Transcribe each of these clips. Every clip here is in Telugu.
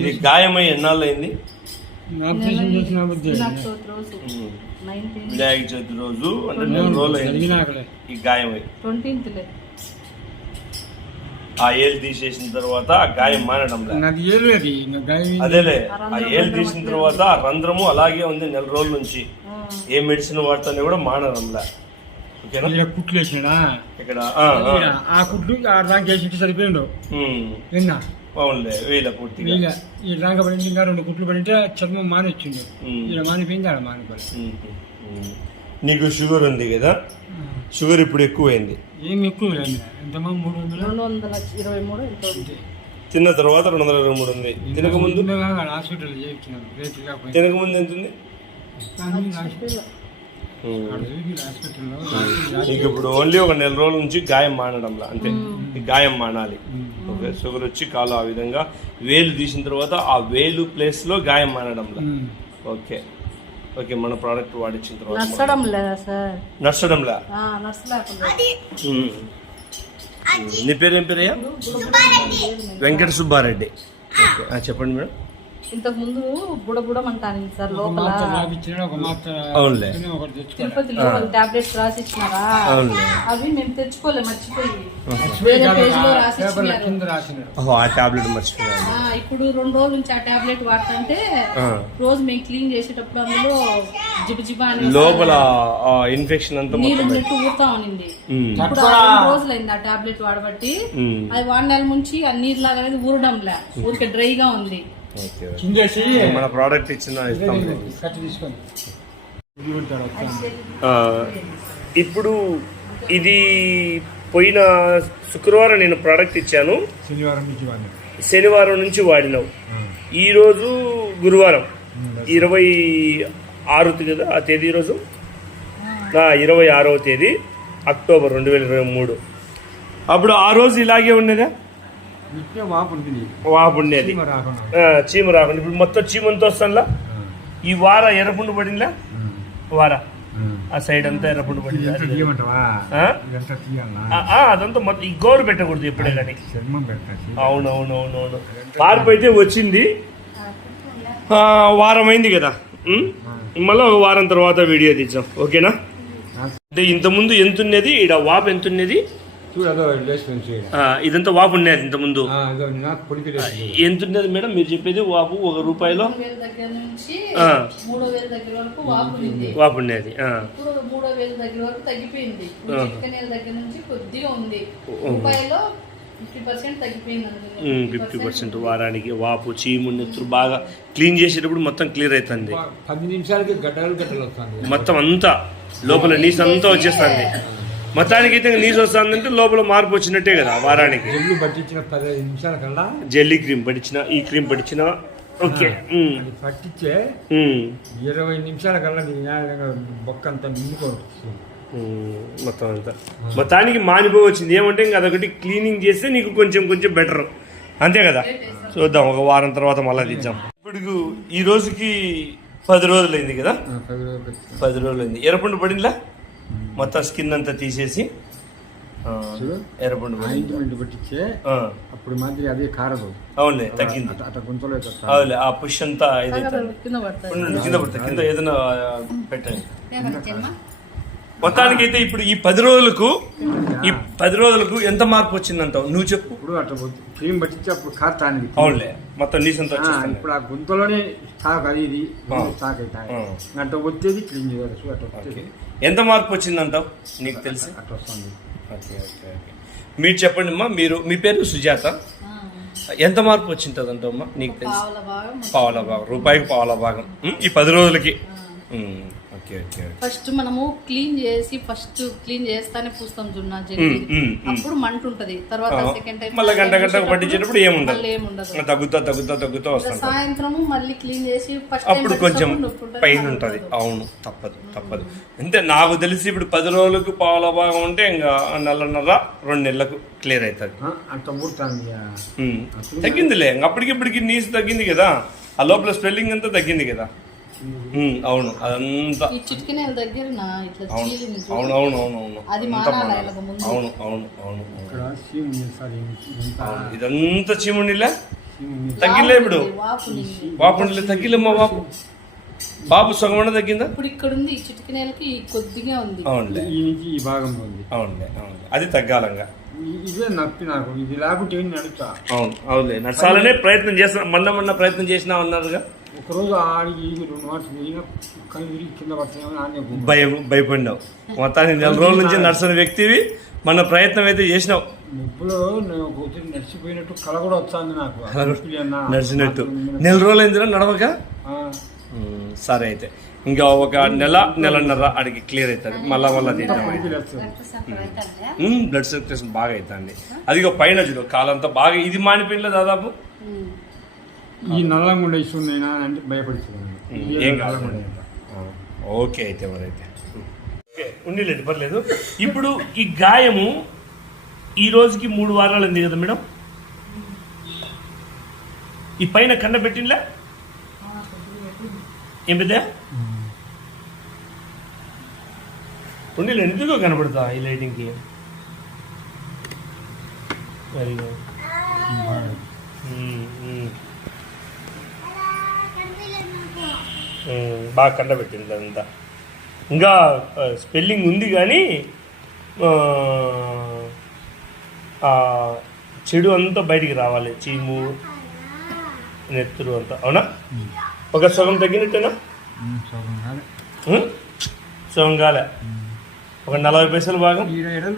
ఇది గాయమై ఎన్నాళ్ళు అయింది? వినాయక చవితి రోజు అంటే 4 రోజులు అయింది ఈ గాయమై. ఆ ఏలు తీసేసిన తర్వాత ఆ గాయం మానడం అదేలే. ఆ ఏలు తీసిన తర్వాత ఆ రంధ్రము అలాగే ఉంది 4 రోజుల నుంచి. ఏ మెడిసిన్ వాడుతానే కూడా మానడంలా. కుట్లు వేసినా ఇక్కడ ఆ కుట్లు దానికి వేసి సరిపోయిండు. అవునులే వేల పూర్తిగా ఈ దాకా పడి ఇంకా 2 కుట్లు పడింటే చర్మం మానిచ్చిండు. ఇలా మానిపోయింది ఆడ మానిపోయింది. నీకు షుగర్ ఉంది కదా, షుగర్ ఇప్పుడు ఎక్కువైంది. ఏం ఎక్కువ ఎంతమా 323 తిన్న తర్వాత 223 ఉంది. తినకముందు హాస్పిటల్ తినకముందు ఎంత ఉంది? నీకు ఇప్పుడు ఓన్లీ ఒక 4 రోజుల నుంచి గాయం మానడంలా అంతే. ఈ గాయం మానాలి. ఓకే, షుగర్ వచ్చి కాలు ఆ విధంగా వేలు తీసిన తర్వాత ఆ వేలు ప్లేస్ లో గాయం మానడంలా. ఓకే ఓకే, మన ప్రోడక్ట్ వాడిచ్చిన తర్వాత నచ్చడంలా. నీ పేరు ఏం పేరయ్యా? వెంకట సుబ్బారెడ్డి. ఓకే, చెప్పండి మేడం. ఇంతకు ముందు బుడబుడమంటాను సార్ లోపల. అవునులే, తిరుపతిలో టాబ్లెట్స్ రాసి ఇచ్చినారా, అవి మేము తెచ్చుకోలే, మర్చిపోయి వేరే పేజ్ లో రాసి ఆ టాబ్లెట్ మర్చిపోయాను. ఇప్పుడు 2 రోజుల నుంచి ఆ టాబ్లెట్ వాడుతుంటే రోజు మేము క్లీన్ చేసేటప్పుడు అందులో జిబిజిబా అని లోపల ఇన్ఫెక్షన్ అంతా నీరు ఊరుతా ఉనింది. ఇప్పుడు 2 రోజులైంది ఆ టాబ్లెట్ వాడబట్టి. అది 1 నెల నుంచి ఆ నీరు లాగా అనేది ఊరడంలే, ఊరికే డ్రైగా ఉంది. మన ప్రోడక్ట్ ఇచ్చిన ఇప్పుడు ఇది పోయిన శుక్రవారం నేను ప్రోడక్ట్ ఇచ్చాను, శనివారం నుంచి వాడినావు. ఈరోజు గురువారం 26 కదా ఆ తేదీ, రోజు 26వ తేదీ అక్టోబర్ 2023. అప్పుడు ఆ రోజు ఇలాగే ఉన్నదా? వాపు ఉండేది, చీమ రాకుండా. ఇప్పుడు మొత్తం చీమంతా వస్తానులా. ఈ వార ఎర్రపుండు పడిందా? వార ఆ సైడ్ అంతా ఎర్రపుండు పడింది. అదంతా మొత్తం ఈ గోరు పెట్టకూడదు ఎప్పుడే కానీ. అవునవునవునవును, మార్పు అయితే వచ్చింది. వారం అయింది కదా, మళ్ళీ ఒక వారం తర్వాత వీడియో తీద్దాం. ఓకేనా? అంటే ఇంతకుముందు ఎంత ఉన్నది ఈడ వాపు, ఎంత ఉన్నది ఇదంతా వాపు ఉన్నది ఇంత ముందు ఎంత ఉన్నది మేడం మీరు చెప్పేది? వాపు 1 రూపాయలో వాపు ఉన్నది. 50% వారానికి వాపు, చీము, నెత్తురు బాగా క్లీన్ చేసేటప్పుడు మొత్తం క్లియర్ అవుతుంది. 10 నిమిషాలకి గడ్డలు వస్తుంది, మొత్తం అంతా లోపల నీసు అంతా వచ్చేస్తుంది. మొత్తానికి అయితే నీసు వస్తుందంటే లోపల మార్పు వచ్చినట్టే కదా. వారానికి జెల్లు పట్టించిన 15 నిమిషాల కల్లా జెల్లీ క్రీమ్ పట్టించిన, ఈ క్రీమ్ పట్టించిన, ఓకే పట్టించే 20 నిమిషాల కల్లా బొక్క అంతా నిండుకోవచ్చు మొత్తం అంతా. మొత్తానికి మానిపోవచ్చింది. ఏమంటే ఇంకా అదొకటి క్లీనింగ్ చేస్తే నీకు కొంచెం బెటర్, అంతే కదా. చూద్దాం, ఒక వారం తర్వాత మళ్ళీ తీద్దాం. ఇప్పుడు ఈ రోజుకి 10 రోజులైంది కదా, 10 రోజులైంది. ఎర్రపుండు పడిందిలా, మొత్తం స్కిన్ అంతా తీసేసి ఎర్రపుండు పట్టించే అప్పుడు మాదిరి అదే కారదు. అవునులే, తగ్గింది. అవునులే, ఆ పుష్ అంతా కింద పడుతుంది. కింద ఏదైనా పెట్టండి. మొత్తానికి అయితే ఇప్పుడు ఈ 10 రోజులకు ఎంత మార్పు వచ్చిందంటావు నువ్వు చెప్పు? ఇప్పుడు అట్లా క్రీమ్ పట్టించి అప్పుడు కారటానికి. అవునులే, మొత్తం నీసంతా వచ్చేస్తుంది. ఇప్పుడు ఆ గుంతలోనే స్టాక్ అది ఇది స్టాక్ అవుతాయి. అట్లా వచ్చేది క్లీన్ చేయవచ్చు. అట్లా ఎంత మార్పు వచ్చిందంటావు నీకు తెలిసి? అట్లా వస్తుంది. మీరు చెప్పండి అమ్మా. మీ పేరు సుజాత. ఎంత మార్పు వచ్చింటుంది అంటావమ్మా నీకు తెలిసి? పావుల భాగం, రూపాయికి పావుల భాగం ఈ 10 రోజులకి. ఫస్ట్ మనము క్లీన్ చేస్తానే పూస్తాం జున్నా జెల్లీ, అప్పుడు మంట ఉంటది. తర్వాత సెకండ్ టైం మళ్ళీ గంట పట్టించేటప్పుడు ఏముండదు, తగ్గుతా వస్తుంది. సాయంత్రం మళ్ళీ క్లీన్ చేసి అప్పుడు కొంచెం పైన ఉంటది. అవును, తప్పదు అంతే. నాకు తెలిసి ఇప్పుడు 10 రోజులకు పావుల భాగం ఉంటే ఇంకా 1.5-2 నెలలకు క్లియర్ అవుతుంది. తగ్గిందిలే, అప్పటికిప్పటికి నీసు తగ్గింది కదా, ఆ లోపల స్పెల్లింగ్ అంతా తగ్గింది కదా. అవును, అదంతా అవును. ఇదంతా చీముండిలే తగ్గిలే ఇప్పుడు వాపు ఉంది. వాపు తగ్గిలేమ్మా వాపు బాబు సగమన్న తగ్గిందా ఇప్పుడు ఇక్కడ ఉంది ఈ చిటికి నేలకి కొద్దిగా ఉంది. అవునులే ఈ నుంచి ఈ భాగం ఉంది. అవునులే అవునులే అది తగ్గాలంగా. ఇదే నొప్పి నాకు, ఇది లేకుంటే ఏం నడుస్తా. అవునులే నడచాలనే ప్రయత్నం చేస్తున్నా, మొన్న ప్రయత్నం చేసినా ఉన్నారుగా. ఒకరోజు ఆడికి 2 మాటలు పోయినా కళ్ళు విరిగి కింద పడతామని ఆడే భయపడినావు. మొత్తానికి 4 రోజుల నుంచి నడుస్తున్న వ్యక్తివి మన ప్రయత్నం అయితే చేసినావు. ముప్పులో నేను ఒకటి నడిచిపోయినట్టు కళ కూడా వస్తుంది నాకు. నడిచినట్టు 4 రోజులు అయిందిరా నడవక. సరే అయితే ఇంకా ఒక నెలన్నర అడిగి క్లియర్ అవుతుంది. మళ్ళా తీద్దాం. బ్లడ్ సర్క్యులేషన్ బాగా అవుతుంది. అదిగో పైన చూడు కాలంతా బాగా ఇది మానిపోయిందా దాదాపు. ఈ నల్లంగుండ ఇస్తున్నాయినా అంటే భయపడుతున్నాను. ఏం కాదు. ఓకే అయితే మరైతే ఉండిలేదు పర్లేదు. ఇప్పుడు ఈ గాయము ఈ రోజుకి 3 వారాలు ఉంది కదా మేడం. ఈ పైన కన్న పెట్టిండ్లా ఏం పెద్ద ఉండిలే ఎందుకో కనబడతా ఈ లైటింగ్కి. Very good. బాగా కండబెట్టింది అదంతా. ఇంకా స్పెల్లింగ్ ఉంది కానీ చెడు అంతా బయటికి రావాలి. చీము నెత్తురు అంతా అవునా. ఒక సగం తగ్గినట్టేనా. సగం కాలే. ఒక 40 పైసలు భాగం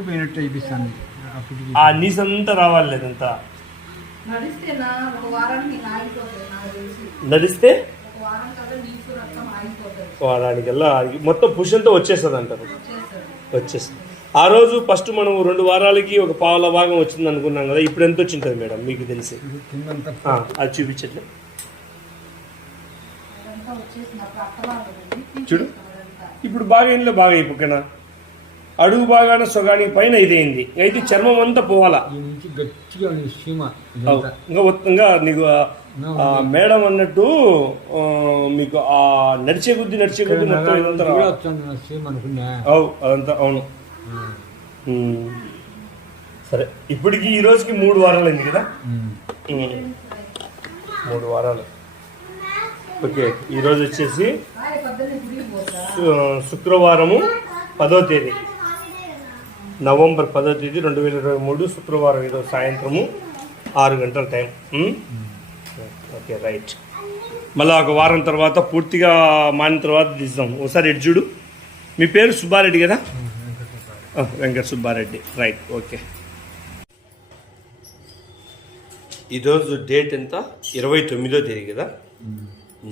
పోయినట్టు అయిపిస్తాను. ఆ నీస్ అంతా రావాలి. లేదంతా నడిస్తే వారానికల్లా మొత్తం పుష్ అంతా వచ్చేస్తుంది అంటారు. వచ్చేస్తుంది. ఆ రోజు ఫస్ట్ మనం 2 వారాలకి ఒక పావుల భాగం వచ్చింది అనుకున్నాం కదా. ఇప్పుడు ఎంత వచ్చింటుంది మేడం మీకు తెలిసి? అది చూపించట్లే చూడు. ఇప్పుడు బాగా ఇంట్లో బాగా అయిపోయినా అడుగు బాగానే సగానికి పైన ఇదైంది. అయితే చర్మం అంతా పోవాలా. ఇంకా నీకు మేడం అన్నట్టు మీకు ఆ నడిచే కొద్ది మొత్తం ఇదంతా అదంతా అవును. సరే ఇప్పటికి ఈ రోజుకి 3 వారాలు అయింది కదా. 3 వారాలు. ఓకే ఈరోజు వచ్చేసి శుక్రవారము 10వ తేదీ నవంబర్ 10వ తేదీ 2023 శుక్రవారం. ఈరోజు సాయంత్రము 6 గంటల టైం. Okay right. మళ్ళీ ఒక వారం తర్వాత పూర్తిగా మానిన తర్వాత తీద్దాం. ఒకసారి ఎటు చూడు. మీ పేరు సుబ్బారెడ్డి కదా. వెంకట సుబ్బారెడ్డి రైట్. ఓకే ఈరోజు డేట్ ఎంత? 29వ తేదీ కదా.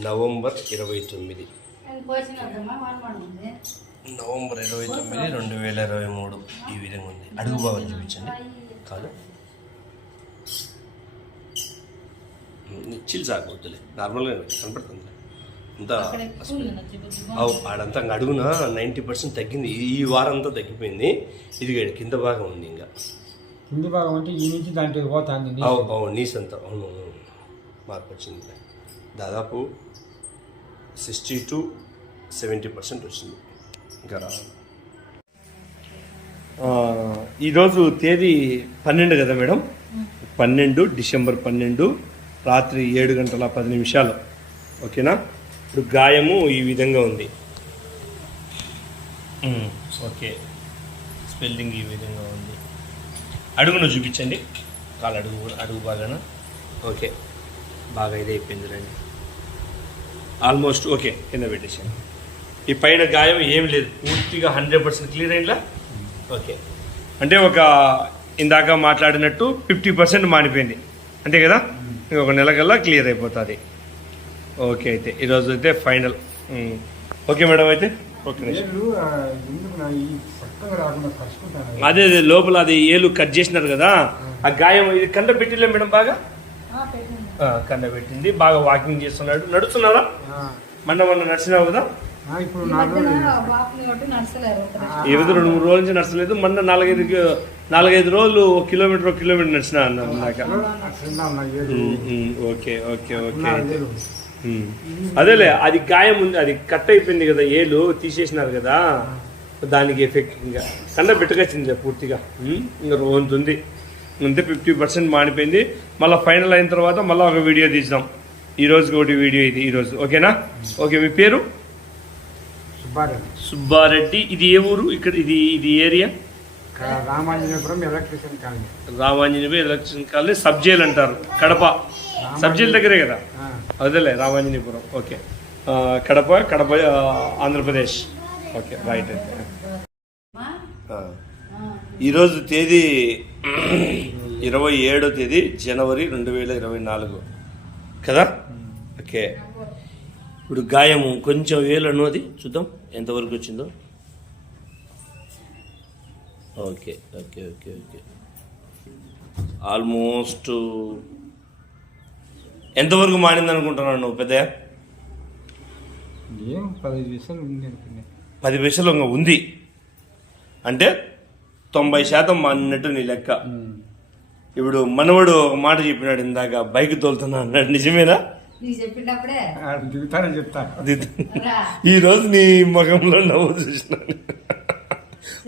నవంబర్ 29 నవంబర్ 29 2023 ఈ విధంగా ఉంది. అడుగు బాగా చూపించండి. కాదు చిల్ సాగొద్దులే నార్మల్గా కనపడుతుంది అంతా. ఆడంతా అడుగున 90% తగ్గింది. ఈ వారం అంతా తగ్గిపోయింది. ఇది కింద భాగం ఉంది. ఇంకా కింద భాగం అంటే ఈ నుంచి దాంట్లో పోతుంది. అవును నీస్ అంతా అవును మార్పు వచ్చింది. దాదాపు 60 to 70% వచ్చింది. ఇంకా ఈరోజు తేదీ 12 కదా మేడం. 12 డిసెంబర్ 12 రాత్రి 7 గంటల 10 నిమిషాలు. ఓకేనా. ఇప్పుడు గాయము ఈ విధంగా ఉంది. ఓకే స్పెల్లింగ్ ఈ విధంగా ఉంది. అడుగును చూపించండి. కాలు అడుగు బాగానా. ఓకే బాగా ఇదే అయిపోయింది రండి. ఆల్మోస్ట్ ఓకే కింద పెట్టేసాను. ఈ పైన గాయం ఏం లేదు. పూర్తిగా 100% క్లియర్ అయిందా. ఓకే అంటే ఒక ఇందాక మాట్లాడినట్టు 50% మానిపోయింది అంతే కదా. ఇంకొక నెల కల్లా క్లియర్ అయిపోతుంది. ఓకే అయితే ఈరోజు అయితే ఫైనల్. ఓకే మేడం అయితే ఓకే. అదే లోపల అది ఏలు కట్ చేసినారు కదా. ఆ గాయం ఇది కండ పెట్టిలే మేడం. బాగా కండ పెట్టింది. బాగా వాకింగ్ చేస్తున్నాడు. నడుస్తున్నారా? మొన్న నడిచినావు కదా. ఏదో 2-3 రోజుల నుంచి నడచలేదు. మొన్న 4-5 రోజులు 1 కిలోమీటర్ నడిచినా అన్నారు నాకు. ఓకే ఓకే ఓకే అదేలే అది గాయం ఉంది. అది కట్ అయిపోయింది కదా. ఏలు తీసేసినారు కదా. దానికి ఎఫెక్ట్ ఇంకా కండ పెట్టకొచ్చింది పూర్తిగా. ఇంకా రోజు ఉంది. అంతే 50% మాడిపోయింది. మళ్ళీ ఫైనల్ అయిన తర్వాత మళ్ళీ ఒక వీడియో తీద్దాం. ఈ రోజుకి ఒకటి వీడియో ఇది ఈరోజు, ఓకేనా? ఓకే, మీ పేరు? సుబ్బారెడ్డి. ఇది ఏ ఊరు? ఇక్కడ ఇది area Ramanjaneyapuram electrician colony. Ramanjaneyapuram electrician colony, sub jail అంటారు, కడప. సబ్ జైల్ దగ్గరే కదా? అదేలే, Ramanjaneyapuram. Okay, Kadapa Andhra Pradesh. Okay, right. అయితే ఈరోజు తేదీ 27వ తేదీ జనవరి 2024 కదా? ఓకే, ఇప్పుడు గాయము కొంచెం వేలు అన్నది చూద్దాం ఎంతవరకు వచ్చిందో. Okay okay okay okay almost ఎంతవరకు మాడింది అనుకుంటున్నాను నువ్వు పెద్దయ్య? 15 పైసలు ఉంది అనుకున్నా. 10 పైసలు ఇంకా ఉంది అంటే 90% మాడినట్టు నీ లెక్క. ఇప్పుడు మనవడు ఒక మాట చెప్పినాడు ఇందాక, బైక్ తోలుతున్నా అన్నాడు, నిజమేనా? దిగుతానని చెప్తాను. ఈ రోజు నీ ముఖంలో నవ్వు చూసినాను.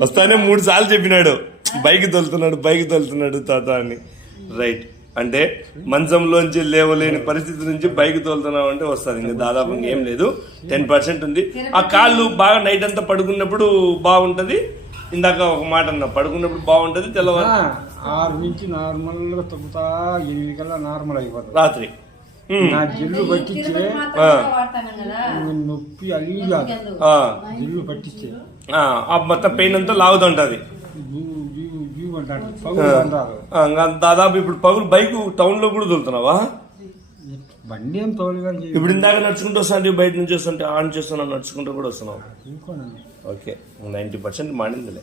వస్తానే 3 సార్లు చెప్పినాడు బైక్ తోలుతున్నాడు తాత అని. రైట్, అంటే మంచంలోంచి లేవలేని పరిస్థితి నుంచి బైక్ తోలుతున్నావు అంటే వస్తుంది. ఇంకా దాదాపు ఏం లేదు, 10% ఉంది. ఆ కాళ్ళు బాగా నైట్ అంతా పడుకున్నప్పుడు బాగుంటది. ఇందాక ఒక మాట అన్నా, పడుకున్నప్పుడు బాగుంటది, తెల్లవారు 6 నుంచి నార్మల్ గా తగ్గుతా 8 కల్లా నార్మల్ అయిపోతుంది. రాత్రి నా జిల్లు పట్టించే నొప్పి అలిగి జిల్లు పట్టించే మొత్తం పెయిన్ అంతా లాగుతుంటది. దాదాపు ఇప్పుడు పగులు బైక్ టౌన్ లో కూడా తోలుతున్నావా? బండి ఏం తోలుగా. ఇప్పుడు ఇందాక నడుచుకుంటూ వస్తాను, బయట నుంచి వస్తుంటే ఆన్ చేస్తున్నావు, నడుచుకుంటూ కూడా వస్తున్నావు. ఓకే, 90% మాడిందిలే,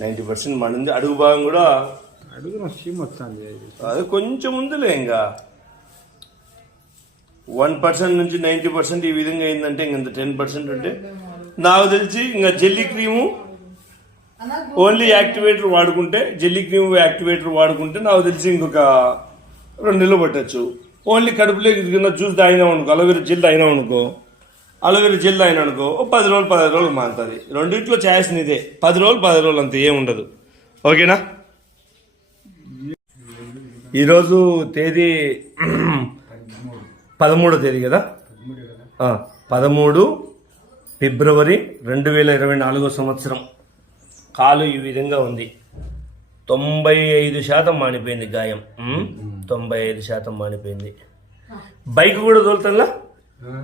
90% మాడింది. అడుగు భాగం కూడా అది కొంచెం ఉందిలే. ఇంకా 1% నుంచి 90% ఈ విధంగా అయిందంటే ఇంత 10% ఉంటే నాకు తెలిసి ఇంకా జెల్లీ క్రీము ఓన్లీ యాక్టివేటర్ వాడుకుంటే, జెల్లీ క్రీమ్ యాక్టివేటర్ వాడుకుంటే నాకు తెలిసి ఇంకొక 2 నెలలు పట్టచ్చు. ఓన్లీ కడుపులో జ్యూస్ తాగినాం అనుకో, అలోవెరా జెల్ తాగినాం అనుకో, 10 రోజులు మారుతుంది. రెండింటిలో ఛాయిస్ నీదే. 10 రోజులు అంతే, ఏముండదు. ఓకేనా? ఈరోజు తేదీ 13వ తేదీ కదా? 13 ఫిబ్రవరి 2024 సంవత్సరం. కాలు ఈ విధంగా ఉంది. 95% మానిపోయింది గాయం. 95% మానిపోయింది. బైక్ కూడా తోలుతా,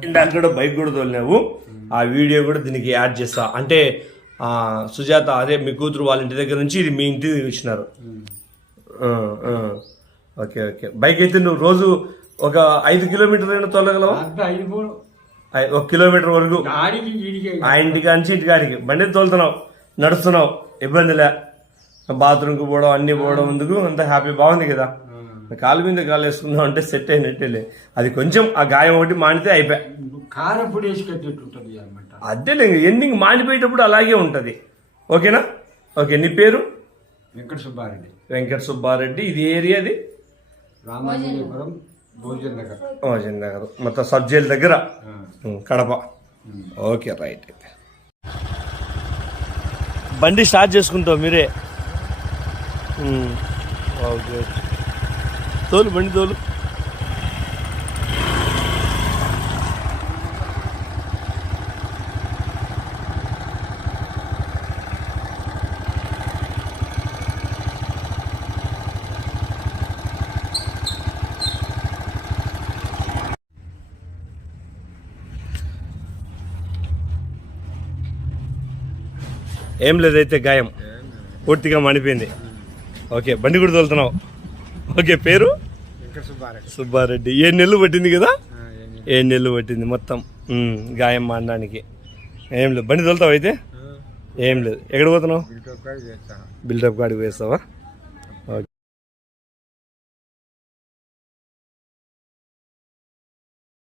ఇందాక కూడా బైక్ కూడా తోలినావు. ఆ వీడియో కూడా దీనికి యాడ్ చేస్తా. అంటే సుజాత, అదే మీ కూతురు వాళ్ళ ఇంటి దగ్గర నుంచి ఇది మీ ఇంటికి ఇచ్చినారు. Okay okay. బైక్ అయితే నువ్వు రోజు ఒక 5 కిలోమీటర్లు తోలగలవా? 1 కిలోమీటర్ వరకు ఆ ఇంటికి నుంచి ఇంటికాడికి బండి తోలుతున్నావు, నడుస్తున్నావు, ఇబ్బందిలే. బాత్రూమ్కి పోవడం, అన్ని పోవడం, ఎందుకు అంత హ్యాపీ, బాగుంది కదా? కాలు మీద కాలు వేసుకున్నావు అంటే సెట్ అయినట్టేలే. అది కొంచెం ఆ గాయం ఒకటి మానితే అయిపోయా. కారపొడి వేసి కట్టేట్టుంటది అదేలే, ఎండింగ్ మానిపోయేటప్పుడు అలాగే ఉంటది. ఓకేనా? ఓకే, నీ పేరు? వెంకట సుబ్బారెడ్డి. ఇది ఏరియాది? రామాంజనేయపురం, భోజన్ నగర్, మొత్తం సబ్ జైల్ దగ్గర, కడప. Okay, right. అయితే బండి స్టార్ట్ చేసుకుంటావు మీరే? ఓకే, తోలు బండి తోలు. ఏం లేదైతే గాయం పూర్తిగా మణిపోయింది. ఓకే, బండి కూడా తోలుతున్నావు. ఓకే, పేరు? సుబ్బారెడ్డి. 7 నెలలు పట్టింది కదా? 7 నెలలు పట్టింది మొత్తం గాయం మానడానికి. ఏం లేదు, బండి తోలుతావు అయితే? ఏం లేదు. ఎక్కడ పోతున్నావు? బిల్డప్ కాడికి వేస్తావా?